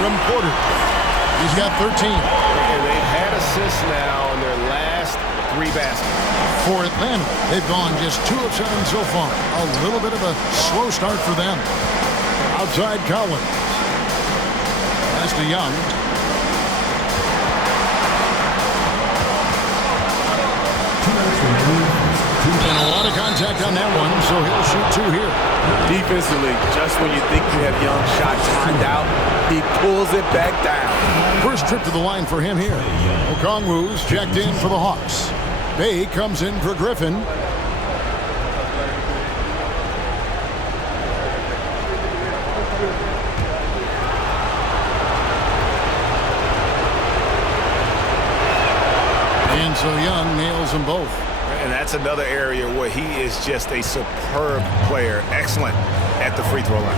from Porter. He's got 13. And they've had assists now in their last 3 baskets. For Atlanta, they've gone just 2 of 7 so far. A little bit of a slow start for them. Outside Collins. Pass to Young. And a lot of contact on that one, so he'll shoot 2 here. Defensively, just when you think you have Young shot timed out, he pulls it back down. First trip to the line for him here. Okongwu's checked in for the Hawks. Bay comes in for Griffin. And so Young nails them both. And that's another area where he is just a superb player. Excellent at the free throw line.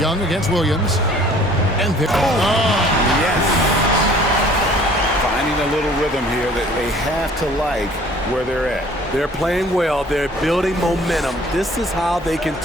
Young against Williams. And there. Yes. Finding a little rhythm here that they have to like where they're at. They're playing well. They're building momentum. This is how they can.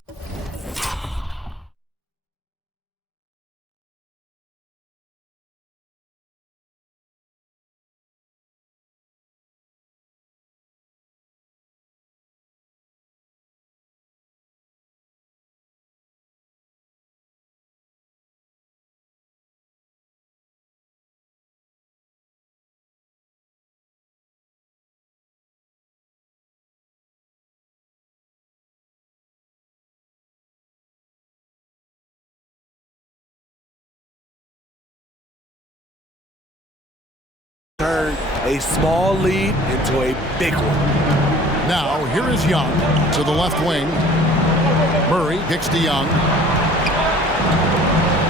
Turn a small lead into a big one. Now, here is Young to the left wing. Murray kicks to Young.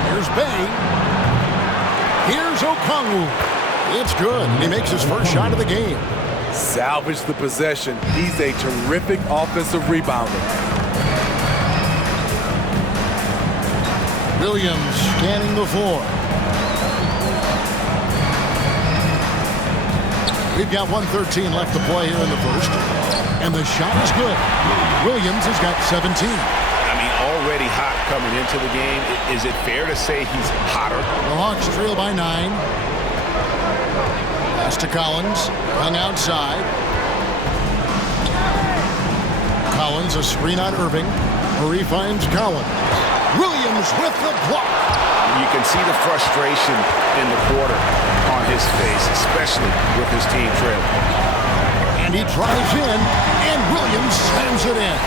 Here's Bay. Here's Okongwu. It's good. He makes his first shot of the game. Salvage the possession. He's a terrific offensive rebounder. Williams scanning the floor. We've got 1:13 left to play here in the first. And the shot is good. Williams has got 17. I mean, already hot coming into the game. Is it fair to say he's hotter? The Hawks trail by 9. Pass to Collins. Hung outside. Collins, a screen on Irving. Murray finds Collins. Williams with the block. You can see the frustration in the quarter on his face, especially with his team trailing. And he drives in, and Williams slams it in.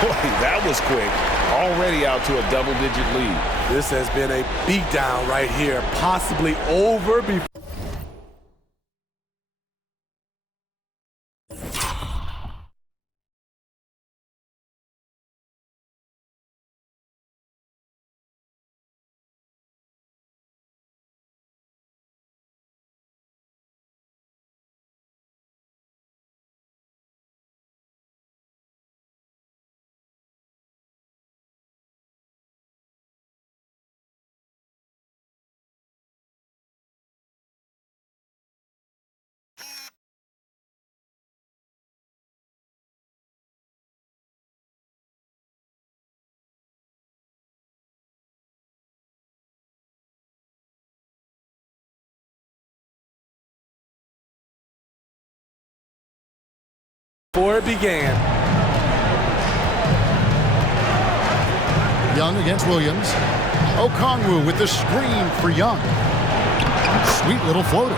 Boy, that was quick. Already out to a double-digit lead. This has been a beatdown right here, possibly over before. Before it began. Young against Williams. Okongwu with the screen for Young. Sweet little floater.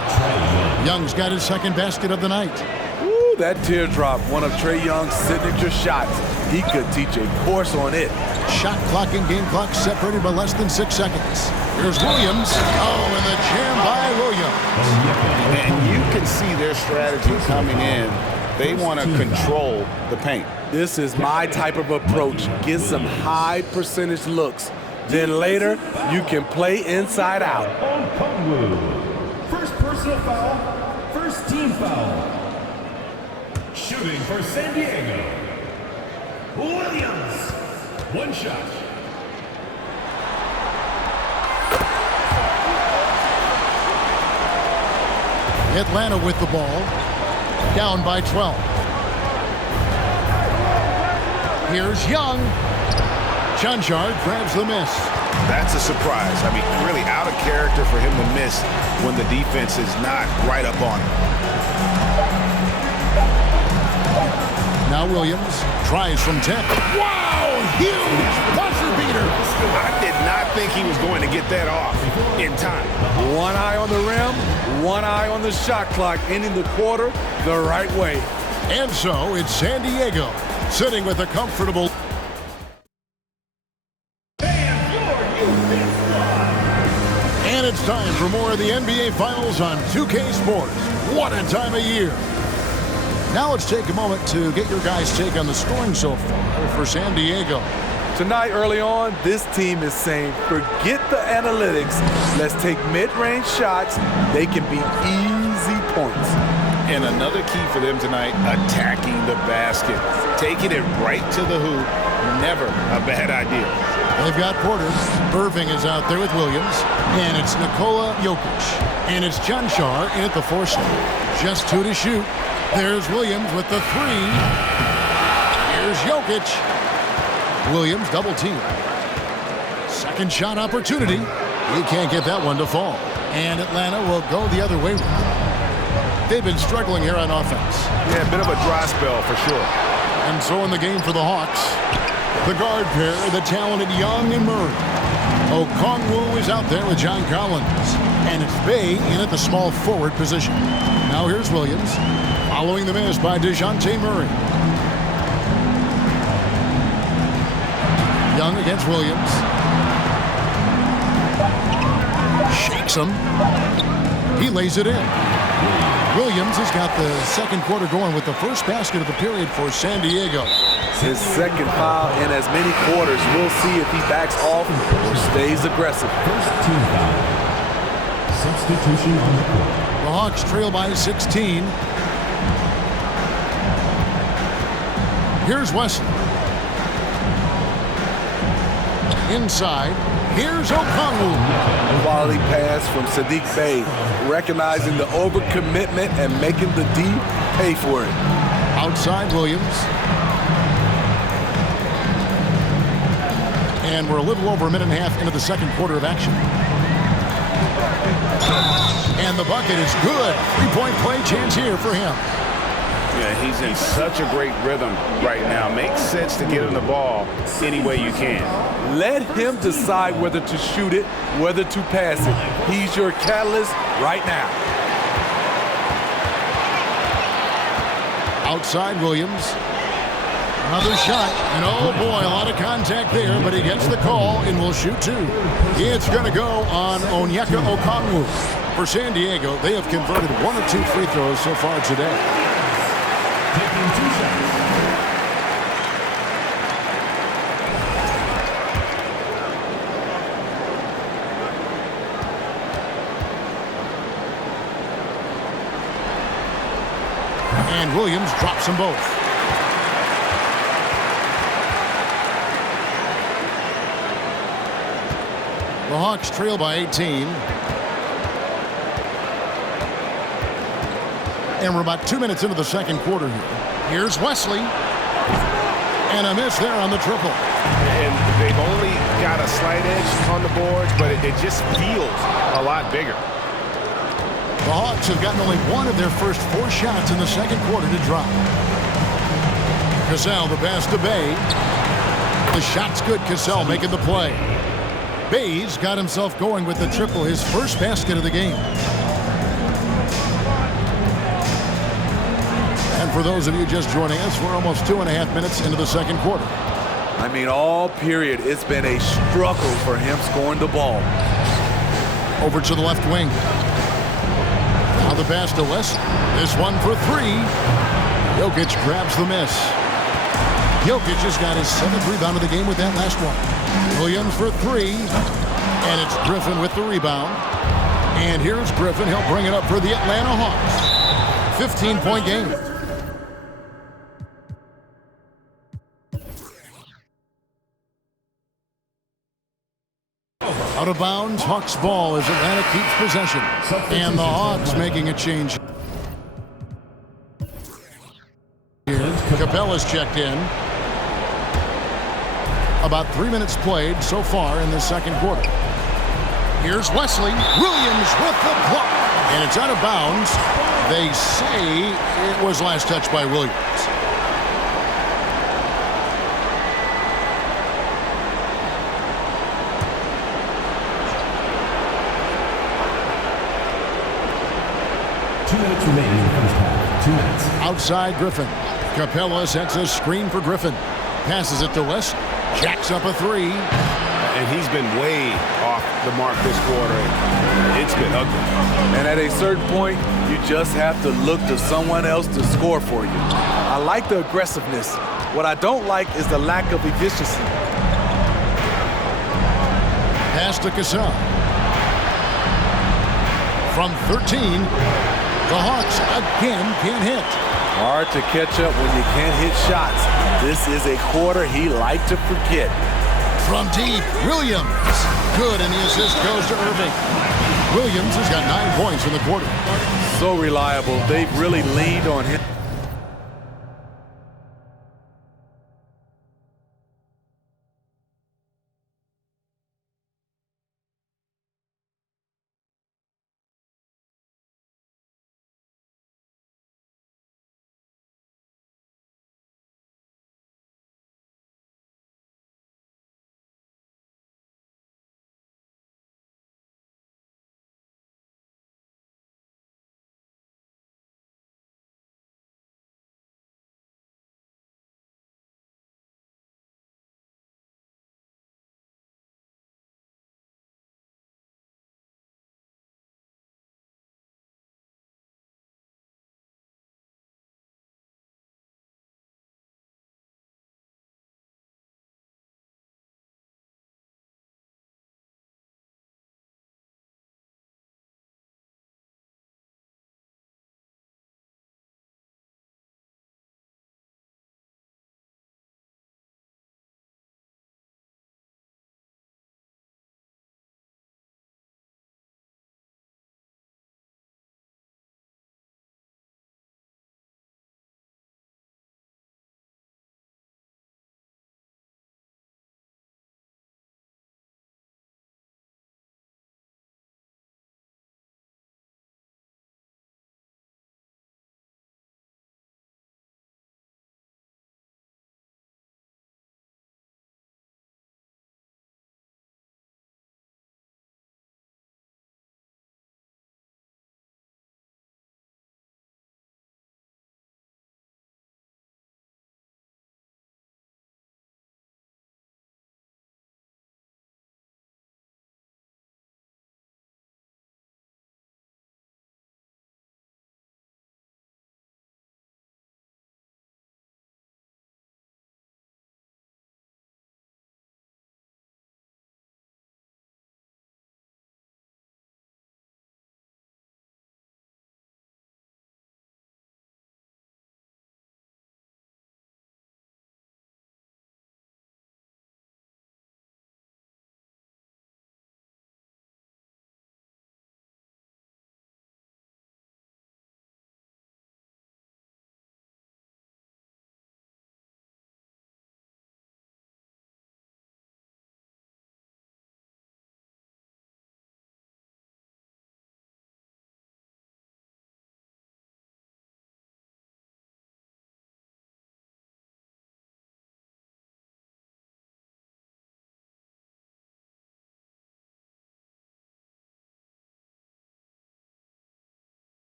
Young's got his second basket of the night. Ooh, that teardrop, one of Trae Young's signature shots. He could teach a course on it. Shot clock and game clock separated by less than 6 seconds. Here's Williams. Oh, and the jam by Williams. And you can see their strategy coming in. They want to control the paint. This is my type of approach. Get some high percentage looks. Then later, you can play inside out. First personal foul, first team foul. Shooting for San Diego, Williams. One shot. Atlanta with the ball. Down by 12. Here's Young. Cancar grabs the miss. That's a surprise. I mean, really out of character for him to miss when the defense is not right up on him. Now Williams tries from 10. Wow! Huge buzzer beater. I did not think he was going to get that off in time. One eye on the rim, one eye on the shot clock, ending the quarter the right way. And so it's San Diego sitting with a comfortable. And it's time for more of the NBA Finals on 2K Sports. What a time of year. Now let's take a moment to get your guys' take on the scoring so far for San Diego. Tonight, early on, this team is saying, forget the analytics. Let's take mid-range shots. They can be easy points. And another key for them tonight, attacking the basket. Taking it right to the hoop, never a bad idea. They've got Porter. Irving is out there with Williams. And it's Nikola Jokic. And it's Cancar in at the 4 slot. Just 2 to shoot. There's Williams with the 3. Here's Jokic. Williams double team. Second shot opportunity. He can't get that one to fall. And Atlanta will go the other way. They've been struggling here on offense. Yeah, a bit of a dry spell for sure. And so in the game for the Hawks, the guard pair, the talented Young and Murray. Okongwu is out there with John Collins. And it's Bey in at the small forward position. Now here's Williams, following the miss by DeJounte Murray. Young against Williams. Shakes him. He lays it in. Williams has got the second quarter going with the first basket of the period for San Diego. His second foul in as many quarters. We'll see if he backs off or stays aggressive. First team foul. Substitution on the court. The Hawks trail by 16. Here's Wesley. Inside. Here's Okongwu. Quality pass from Saddiq Bey, recognizing the overcommitment and making the D pay for it. Outside Williams. And we're a little over a minute and a half into the second quarter of action. And the bucket is good. 3-point play chance here for him. Yeah, he's in such a great rhythm right now. Makes sense to get him the ball any way you can. Let him decide whether to shoot it, whether to pass it. He's your catalyst right now. Outside Williams. Another shot. And oh boy, a lot of contact there, but he gets the call and will shoot 2. It's going to go on Onyeka Okongwu. For San Diego, they have converted 1 or 2 free throws so far today. Taking 2 shots. And Williams drops them both. The Hawks trail by 18. And we're about 2 minutes into the second quarter here. Here's Wesley. And a miss there on the triple. And they've only got a slight edge on the boards, but it just feels a lot bigger. The Hawks have gotten only 1 of their first 4 shots in the second quarter to drop. Cassell, the pass to Bey. The shot's good. Cassell making the play. Bey's got himself going with the triple, his first basket of the game. And for those of you just joining us, we're almost 2.5 minutes into the second quarter. I mean, all period, it's been a struggle for him scoring the ball. Over to the left wing. Now the pass to Wesley. This one for 3. Jokic grabs the miss. Jokic has got his 7th rebound of the game with that last one. Williams for 3. And it's Griffin with the rebound. And here's Griffin. He'll bring it up for the Atlanta Hawks. 15-point game. Out of bounds, Hawks ball as Atlanta keeps possession. And the Hawks making a change. Capella's checked in. About 3 minutes played so far in the second quarter. Here's Wesley. Williams with the block. And it's out of bounds. They say it was last touched by Williams. Remaining in the first half. 2 minutes. Outside Griffin. Capella sets a screen for Griffin. Passes it to Wesley. Jacks up a three. And he's been way off the mark this quarter. It's been ugly. And at a certain point, you just have to look to someone else to score for you. I like the aggressiveness. What I don't like is the lack of efficiency. Pass to Cassell. From 13, the Hawks again can't hit. Hard to catch up when you can't hit shots. This is a quarter he liked to forget. From deep, Williams. Good, and the assist goes to Irving. Williams has got 9 points in the quarter. So reliable. They've really leaned on him.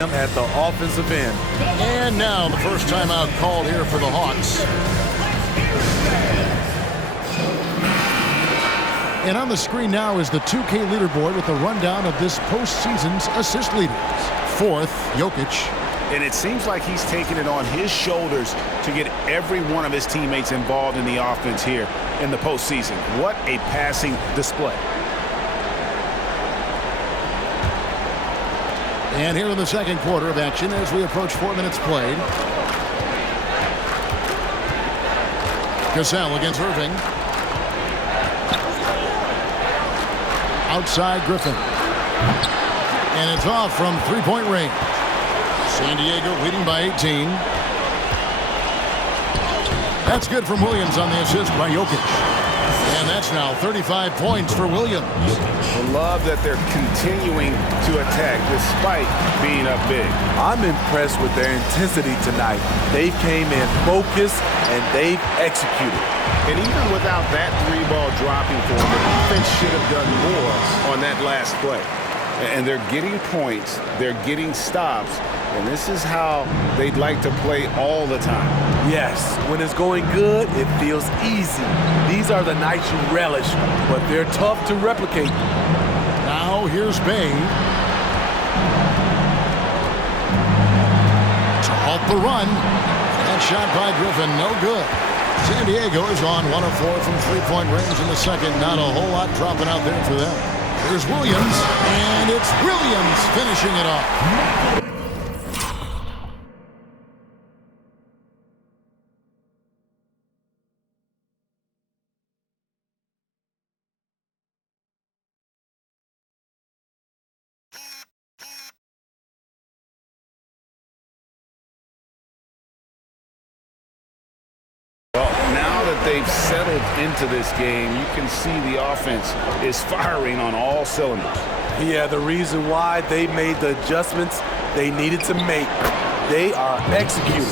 At the offensive end. And now the first timeout called here for the Hawks. And on the screen now is the 2K leaderboard with a rundown of this postseason's assist leaders. Fourth, Jokic. And it seems like he's taking it on his shoulders to get every one of his teammates involved in the offense here in the postseason. What a passing display. And here in the second quarter of action as we approach 4 minutes played. Cassell against Irving. Outside Griffin. And it's off from three-point range. San Diego leading by 18. That's good from Williams on the assist by Jokic. And that's now 35 points for Williams. I love that they're continuing to attack despite being up big. I'm impressed with their intensity tonight. They came in focused and they've executed. And even without that three-ball dropping for them, the defense should have done more on that last play. And they're getting points, they're getting stops, and this is how they'd like to play all the time. Yes, when it's going good, it feels easy. These are the nights you relish, but they're tough to replicate. Now here's Bay. To halt the run. That shot by Griffin, no good. San Diego is on 1 of 4 from three-point range in the second. Not a whole lot dropping out there for them. Here's Williams, and it's Williams finishing it off. They've settled into this game. You can see the offense is firing on all cylinders. Yeah, the reason why they made the adjustments they needed to make. They are executing.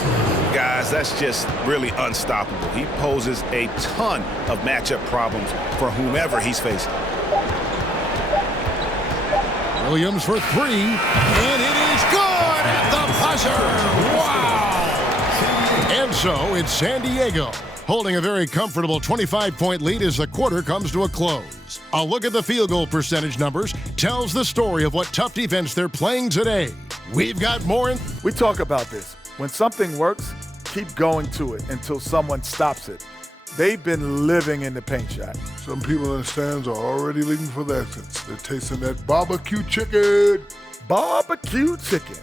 Guys, that's just really unstoppable. He poses a ton of matchup problems for whomever he's facing. Williams for three, and it is good at the buzzer. Wow! And so it's San Diego, holding a very comfortable 25-point lead as the quarter comes to a close. A look at the field goal percentage numbers tells the story of what tough defense they're playing today. We've got more. We talk about this. When something works, keep going to it until someone stops it. They've been living in the paint shot. Some people in the stands are already leaving for the exits. They're tasting that barbecue chicken. Barbecue chicken.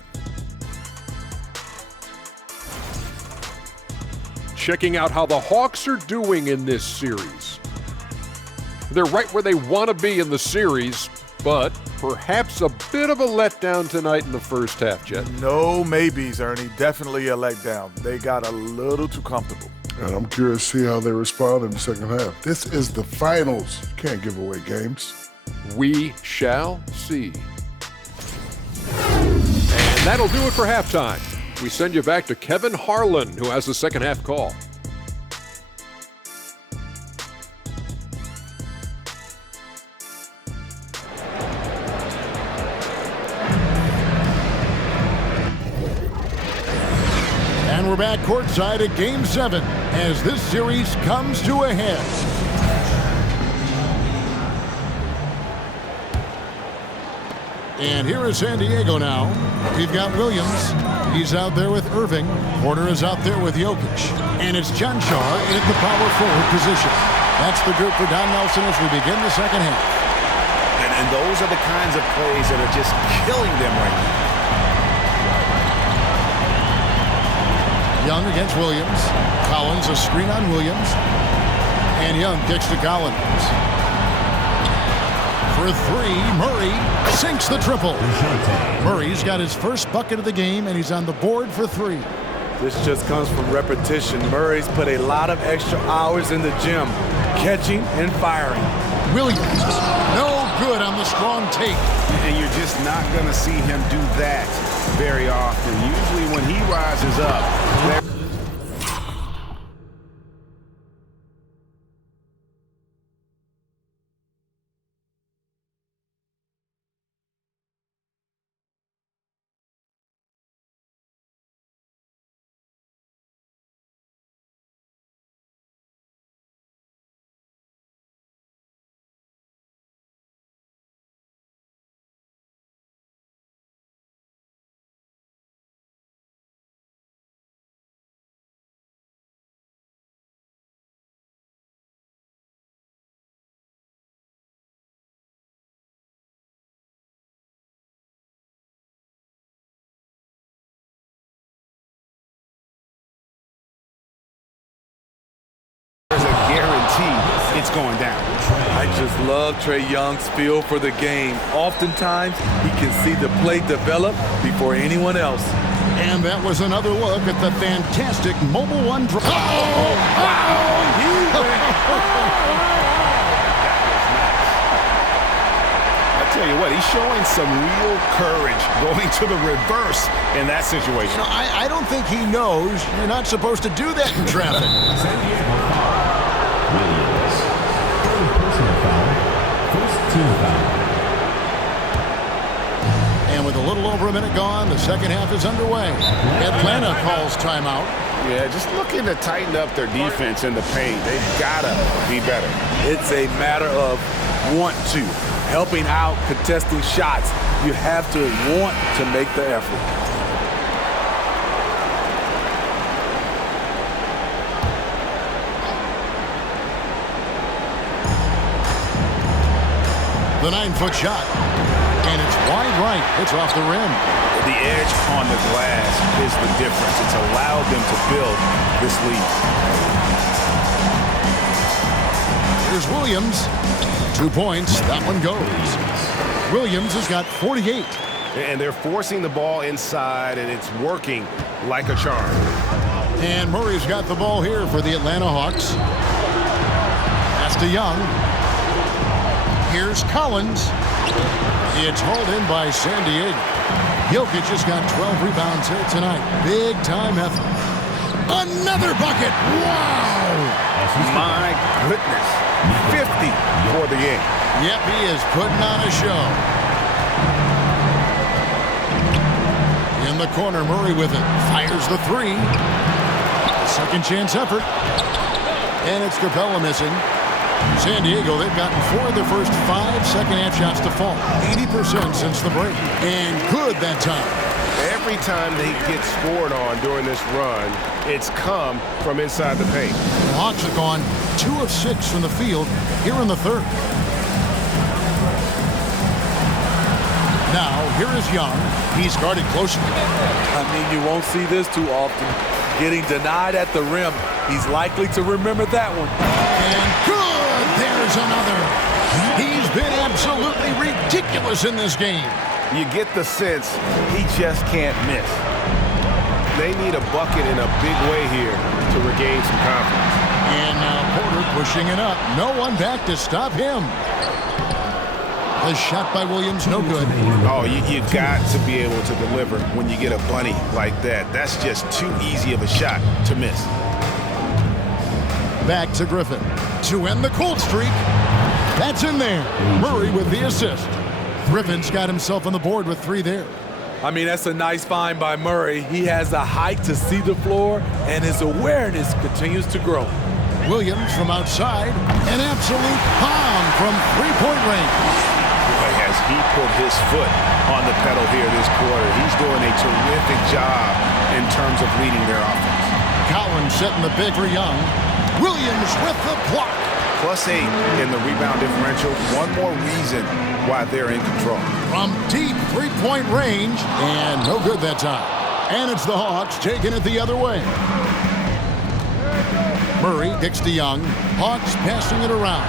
Checking out how the Hawks are doing in this series. They're right where they want to be in the series, but perhaps a bit of a letdown tonight in the first half, Jet. No maybes, Ernie. Definitely a letdown. They got a little too comfortable. And I'm curious to see how they respond in the second half. This is the finals. You can't give away games. We shall see. And that'll do it for halftime. We send you back to Kevin Harlan, who has the second half call. And we're back courtside at Game 7 as this series comes to a head. And here is San Diego now. We've got Williams. He's out there with Irving. Porter is out there with Jokic. And it's Cancar in the power forward position. That's the group for Don Nelson as we begin the second half. And those are the kinds of plays that are just killing them right now. Young against Williams. Collins, a screen on Williams. And Young kicks to Collins. For three, Murray sinks the triple. Murray's got his first bucket of the game, and he's on the board for three. This just comes from repetition. Murray's put a lot of extra hours in the gym, catching and firing. Williams, no good on the strong take. And you're just not going to see him do that very often. Usually when he rises up, what's going down. I just love Trae Young's feel for the game. Oftentimes, he can see the play develop before anyone else. And that was another look at the fantastic Mobile One drive. I tell you what, he's showing some real courage going to the reverse in that situation. You know, I don't think he knows you're not supposed to do that in traffic. Williams. Third personal foul. First team foul. And with a little over a minute gone, the second half is underway. Atlanta calls timeout. Yeah, just looking to tighten up their defense in the paint. They've got to be better. It's a matter of want to. Helping out, contesting shots. You have to want to make the effort. The 9-foot shot. And it's wide right. It's off the rim. The edge on the glass is the difference. It's allowed them to build this lead. Here's Williams. 2 points. That one goes. Williams has got 48. And they're forcing the ball inside, and it's working like a charm. And Murray's got the ball here for the Atlanta Hawks. Pass to Young. Here's Collins. It's hauled in by San Diego. Jokic has got 12 rebounds here tonight. Big time effort. Another bucket. Wow. My goodness. 50 for the game. Yep, he is putting on a show. In the corner, Murray with it. Fires the three. Second chance effort. And it's Capella missing. San Diego, they've gotten 4 of their first 5 second-half shots to fall. 80% since the break. And good that time. Every time they get scored on during this run, it's come from inside the paint. The Hawks have gone 2 of 6 from the field here in the third. Now, here is Young. He's guarded closely. I mean, you won't see this too often. Getting denied at the rim. He's likely to remember that one. And good! There's another. He's been absolutely ridiculous in this game. You get the sense he just can't miss. They need a bucket in a big way here to regain some confidence. And now Porter pushing it up. No one back to stop him. The shot by Williams, no good. Oh, you got to be able to deliver when you get a bunny like that. That's just too easy of a shot to miss. Back to Griffin to end the cold streak. That's in there. Murray with the assist. Griffin's got himself on the board with 3 there. I mean, that's a nice find by Murray. He has the height to see the floor, and his awareness continues to grow. Williams from outside. An absolute bomb from 3-point range. Boy, has he put his foot on the pedal here this quarter. He's doing a terrific job in terms of leading their offense. Collins setting the big for Young. Williams with the block. +8 in the rebound differential. One more reason why they're in control. From deep 3-point range. And no good that time. And it's the Hawks taking it the other way. Murray kicks to Young. Hawks passing it around.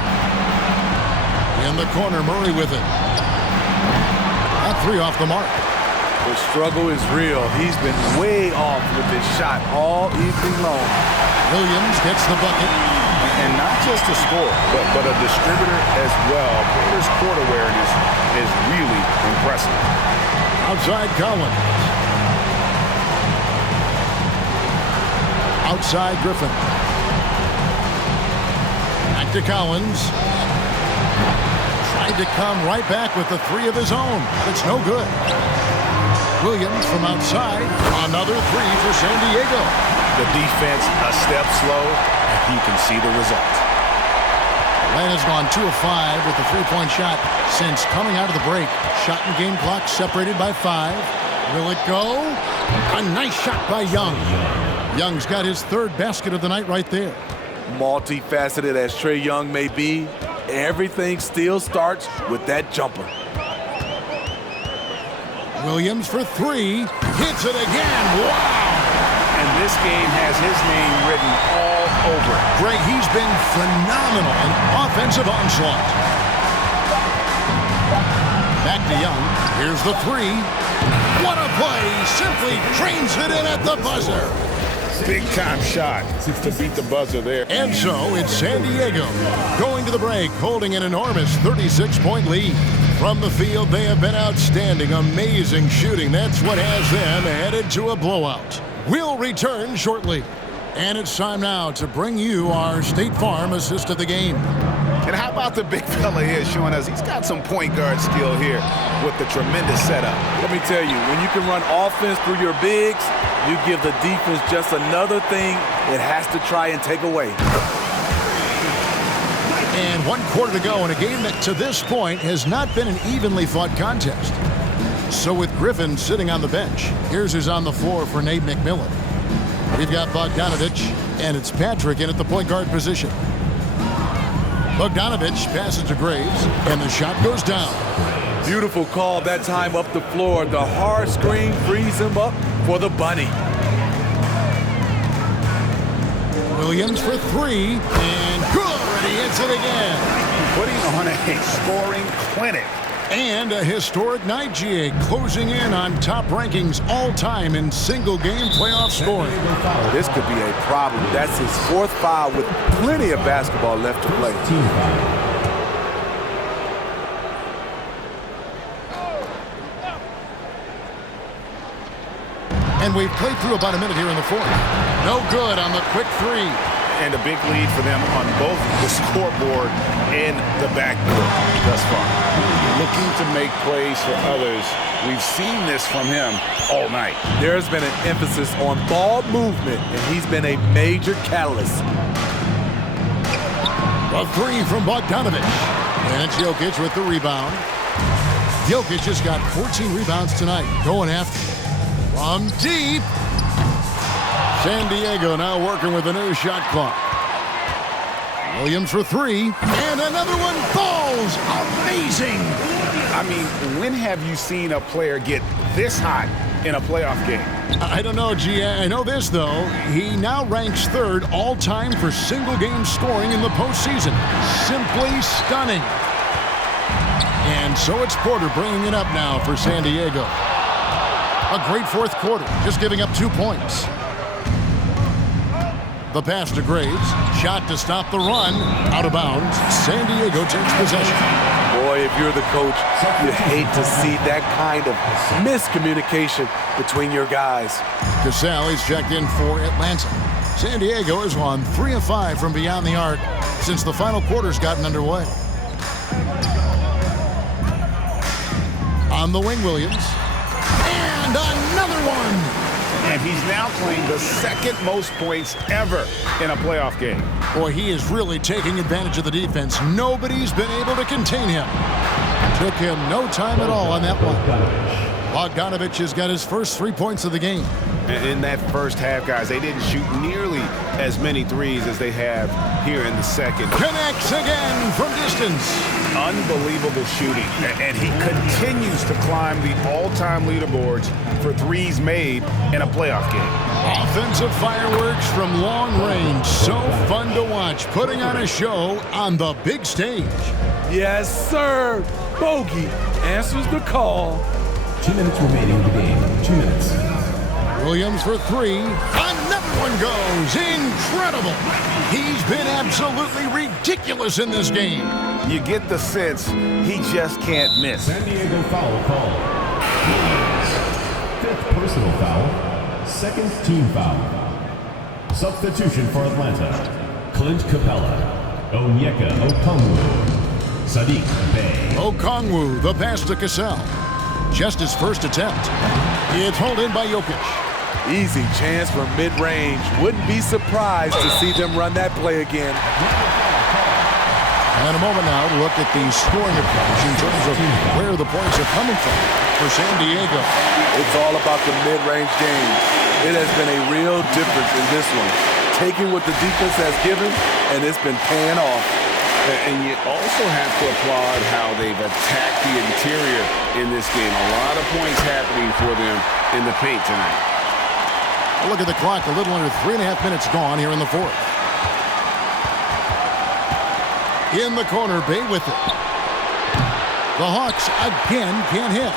In the corner, Murray with it. That 3 off the mark. The struggle is real. He's been way off with his shot all evening long. Williams gets the bucket. And not just a scorer, but a distributor as well. Porter's court awareness is really impressive. Outside Collins. Outside Griffin. Back to Collins. Tried to come right back with the 3 of his own, but it's no good. Williams from outside. Another 3 for San Diego. The defense a step slow. You can see the result. Atlanta's gone 2 of 5 with the 3-point shot since coming out of the break. Shot and game clock separated by 5. Will it go? A nice shot by Young. Young's got his 3rd basket of the night right there. Multifaceted as Trae Young may be, everything still starts with that jumper. Williams for 3. Hits it again. Wow! And this game has his name written all over it. Greg, he's been phenomenal in offensive onslaught. Back to Young. Here's the three. What a play! Simply drains it in at the buzzer. Big-time shot to beat the buzzer there. And so it's San Diego going to the break, holding an enormous 36-point lead. From the field, they have been outstanding, amazing shooting. That's what has them headed to a blowout. We'll return shortly. And it's time now to bring you our State Farm assist of the game. And how about the big fella here showing us he's got some point guard skill here with the tremendous setup. Let me tell you, when you can run offense through your bigs, you give the defense just another thing it has to try and take away. And 1 quarter to go in a game that to this point has not been an evenly fought contest. So with Griffin sitting on the bench, here's who's on the floor for Nate McMillan. We've got Bogdanovich, and it's Patrick in at the point guard position. Bogdanovich passes to Graves, and the shot goes down. Beautiful call that time up the floor. The hard screen frees him up for the bunny. Williams for three, and good, and he hits it again. Putting on a scoring clinic. And a historic night, GA, closing in on top rankings all-time in single-game playoff scoring. This could be a problem. That's his 4th foul with plenty of basketball left to play. Team foul. And we've played through about a minute here in the fourth. No good on the quick three. And a big lead for them on both the scoreboard and the backboard thus far. Looking to make plays for others. We've seen this from him all night. There's been an emphasis on ball movement, and he's been a major catalyst. A three from Bogdanovich. And it's Jokic with the rebound. Jokic just got 14 rebounds tonight. Going after it. From deep. San Diego now working with a new shot clock. Williams for three. And another one falls. Amazing. I mean, when have you seen a player get this hot in a playoff game? I don't know, GA. I know this, though. He now ranks 3rd all-time for single-game scoring in the postseason. Simply stunning. And so it's Porter bringing it up now for San Diego. A great 4th quarter, just giving up 2 points. The pass to Graves. Shot to stop the run. Out of bounds. San Diego takes possession. Boy, if you're the coach, you hate to see that kind of miscommunication between your guys. Cassell is checked in for Atlanta. San Diego has won 3 of 5 from beyond the arc since the final quarter's gotten underway. On the wing, Williams. And another one. And he's now playing the 2nd most points ever in a playoff game. Boy, he is really taking advantage of the defense. Nobody's been able to contain him. Took him no time at all on that one. Bogdanovich has got his first 3 points of the game. In that first half, guys, they didn't shoot nearly as many threes as they have here in the second. Connects again from distance. Unbelievable shooting. And he continues to climb the all-time leaderboards for threes made in a playoff game. Offensive fireworks from long range. So fun to watch. Putting on a show on the big stage. Yes, sir. Bogey answers the call. 2 minutes remaining in the game. 2 minutes. Williams for three. Another one goes. Incredible. He's been absolutely ridiculous in this game. You get the sense he just can't miss. San Diego foul call. 5th personal foul. 2nd team foul. Substitution for Atlanta. Clint Capella. Onyeka Okongwu. Sadiq Bey. Okongwu, the pass to Cassell. Just his first attempt. It's hauled in by Jokic. Easy chance for mid-range. Wouldn't be surprised to see them run that play again. And a moment now to look at the scoring approach in terms of where the points are coming from for San Diego. It's all about the mid-range game. It has been a real difference in this one. Taking what the defense has given, and it's been paying off. And you also have to applaud how they've attacked the interior in this game. A lot of points happening for them in the paint tonight. Look at the clock, a little under 3.5 minutes gone here in the fourth. In the corner, Bay with it. The Hawks again can't hit.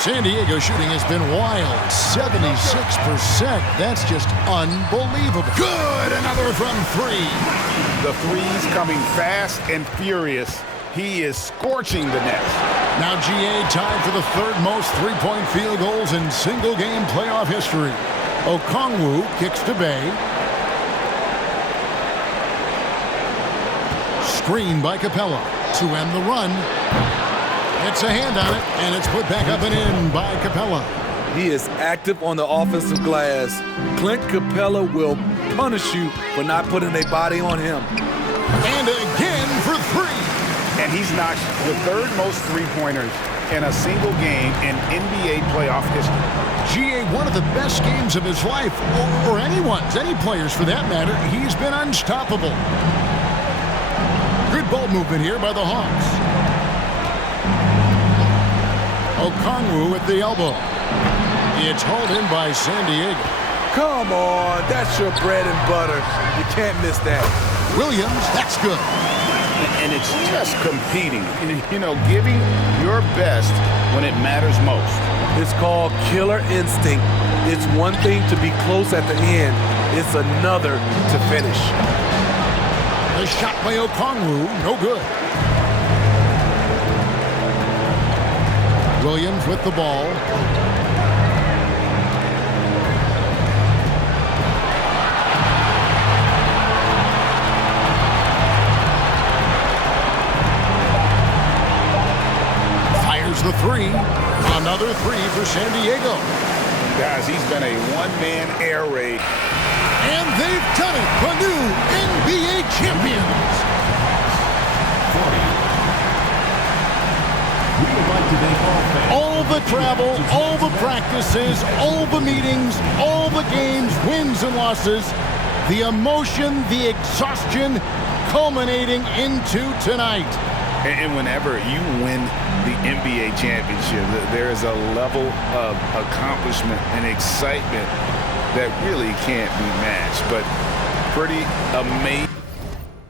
San Diego shooting has been wild, 76%. That's just unbelievable. Good, another from three. The threes coming fast and furious. He is scorching the net. Now GA tied for the third most three-point field goals in single-game playoff history. Okongwu kicks to Bay. Screen by Capella to end the run. It's a hand on it, and it's put back up and in by Capella. He is active on the offensive glass. Clint Capella will punish you for not putting a body on him. And again for three. And he's knocked the third most three-pointers in a single game in NBA playoff history. GA, one of the best games of his life, or anyone's, any players for that matter. He's been unstoppable. Good ball movement here by the Hawks. Okongwu at the elbow. It's hauled in by San Diego. Come on, that's your bread and butter. You can't miss that. Williams, that's good. And it's just competing, you know, giving your best when it matters most. It's called killer instinct. It's one thing to be close at the end. It's another to finish. The shot by Okongwu, no good. Williams with the ball. Fires the three. Another three for San Diego. Guys, he's been a one-man air raid. And they've done it. The new NBA champions. We would like to thank all fans. All the travel, all the practices, all the meetings, all the games, wins and losses, the emotion, the exhaustion culminating into tonight. And whenever you win the NBA championship, there is a level of accomplishment and excitement that really can't be matched. But pretty amazing.